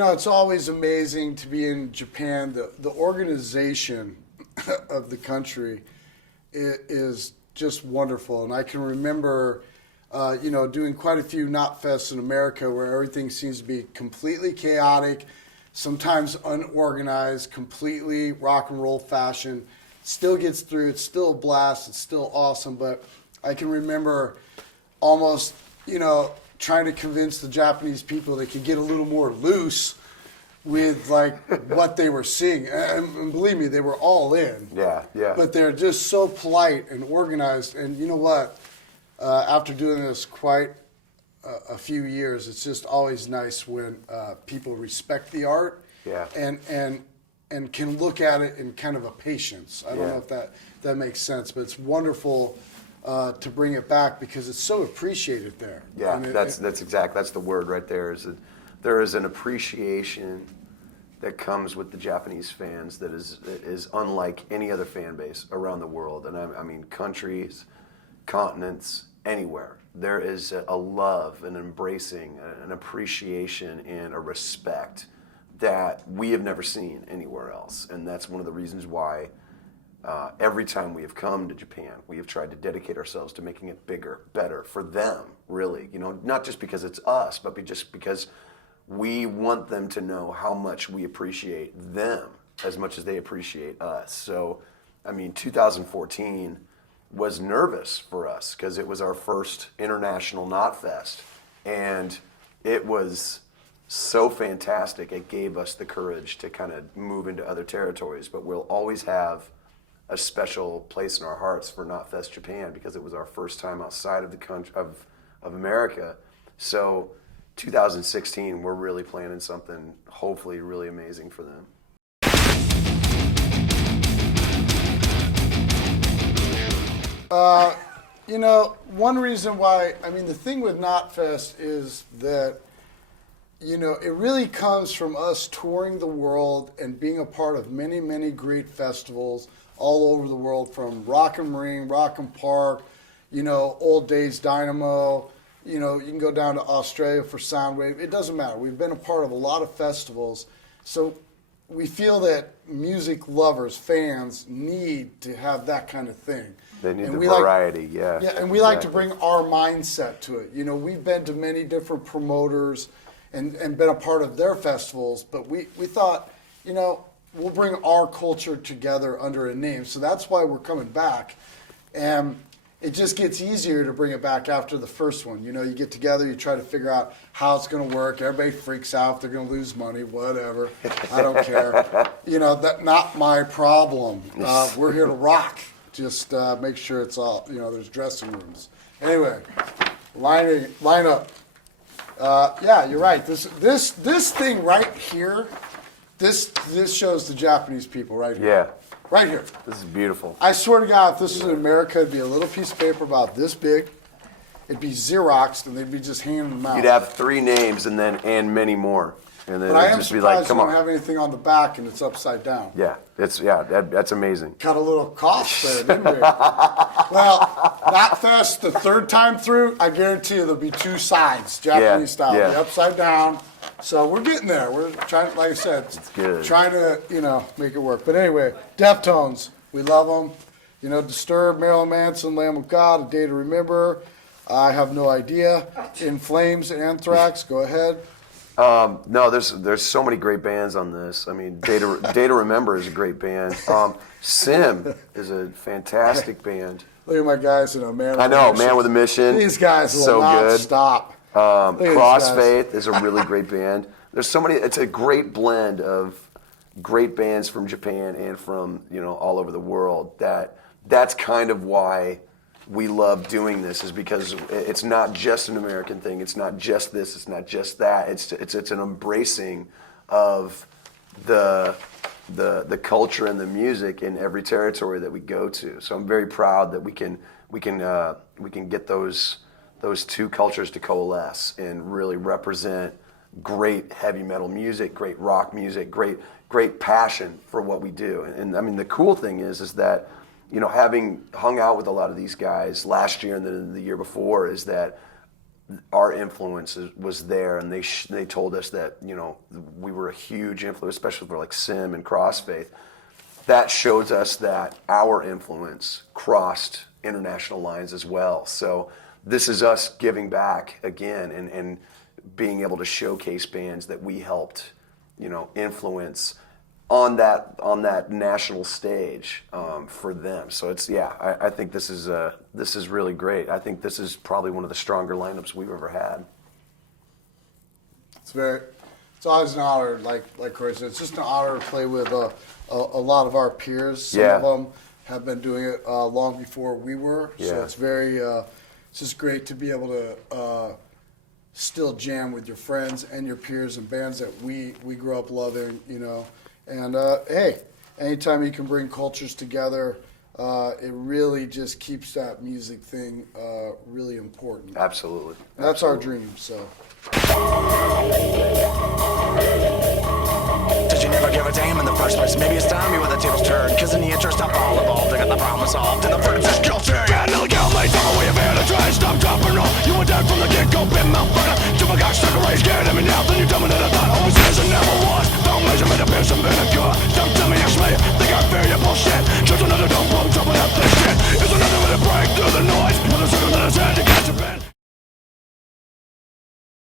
it's always amazing to be in Japan. The organization of the country is just wonderful. And I can remember, doing quite a few KNOTFESts in America where everything seems to be completely chaotic, sometimes unorganized, completely rock and roll fashion. Still gets through. It's still a blast. It's still awesome. But I can remember almost, trying to convince the Japanese people they could get a little more loose with like what they were seeing. And believe me, they were all in. Yeah. But they're just so polite and organized. And you know what? After doing this quite a few years, it's just always nice when people respect the art. Yeah. And can look at it in kind of a patience. I don't know if that makes sense, but it's wonderful to bring it back because it's so appreciated there. Yeah, that's the word right there. Is that there is an appreciation that comes with the Japanese fans that is unlike any other fan base around the world. And I mean countries, continents, anywhere. There is a love, an embracing, an appreciation, and a respect that we have never seen anywhere else. And that's one of the reasons why every time we have come to Japan, we have tried to dedicate ourselves to making it bigger, better for them, really. Not just because it's us, but just because we want them to know how much we appreciate them as much as they appreciate us. So, 2014 was nervous for us because it was our first international KNOTFEST. And it was so fantastic. It gave us the courage to kind of move into other territories, but we'll always have a special place in our hearts for KNOTFEST Japan because it was our first time outside of the country of America. So 2016, we're really planning something hopefully really amazing for them. One reason why, the thing with KNOTFEST is that it really comes from us touring the world and being a part of many, many great festivals all over the world, from Rock and Ring, Rock and Park, Old Days Dynamo, you can go down to Australia for Soundwave. It doesn't matter. We've been a part of a lot of festivals. So we feel that music lovers, fans, need to have that kind of thing. They need the variety, yeah. Yeah, and we like to bring our mindset to it. We've been to many different promoters and been a part of their festivals, but we thought, we'll bring our culture together under a name. So that's why we're coming back. And it just gets easier to bring it back after the first one. You get together, you try to figure out how it's going to work. Everybody freaks out. They're going to lose money, whatever. I don't care. That's not my problem. We're here to rock. Just make sure it's all, there's dressing rooms. Anyway, line up. Yeah, you're right. This thing right here, this shows the Japanese people right here. Yeah. Right here. This is beautiful. I swear to God, if this was in America, it'd be a little piece of paper about this big. It'd be Xeroxed, and they'd be just handing them out. You'd have 3 names and many more. And then but I am just be like, surprised come you on. don't have anything on the back and it's upside down. Yeah, that's amazing. Got a little cost there, didn't we? Well, KNOTFEST, the third time through, I guarantee you there'll be 2 sides, Japanese style, the upside down. So we're getting there. We're trying, like I said, trying to, make it work. But anyway, Deftones, we love them. Disturbed, Marilyn Manson, Lamb of God, A Day to Remember. I have no idea. In Flames, Anthrax, go ahead. No, there's so many great bands on this. Day to Remember is a great band. Sim is a fantastic band. Look at my guys, Man. I know, Man with a Mission. These guys will so not good. Stop. Crossfaith is a really great band. There's so many. It's a great blend of great bands from Japan and from all over the world. That's kind of why we love doing this, is because it's not just an American thing. It's not just this. It's not just that. It's an embracing of the culture and the music in every territory that we go to. So I'm very proud that we can get those 2 cultures to coalesce and really represent great heavy metal music, great rock music, great passion for what we do. And the cool thing is that having hung out with a lot of these guys last year and then the year before, is that our influence was there, and they told us that, you know, we were a huge influence, especially for like Sim and Crossfaith. That shows us that our influence crossed international lines as well. So this is us giving back again and being able to showcase bands that we helped, you know, influence on that national stage for them. So it's I think this is really great. I think this is probably one of the stronger lineups we've ever had. It's always an honor, like Corey said. It's just an honor to play with a lot of our peers. Some of them have been doing it long before we were. So it's it's just great to be able to still jam with your friends and your peers and bands that we grew up loving, you know. And hey, anytime you can bring cultures together, it really just keeps that music thing really important. Absolutely. That's our dream, so. Did you never give a damn in the first place? Maybe it's time you were the tables turned. Cause in the interest of all involved, I got the problem solved. And the verdict is guilty. Yeah, now the gal lays on the way of hand. I try to stop dropping off. You were dead from the get-go.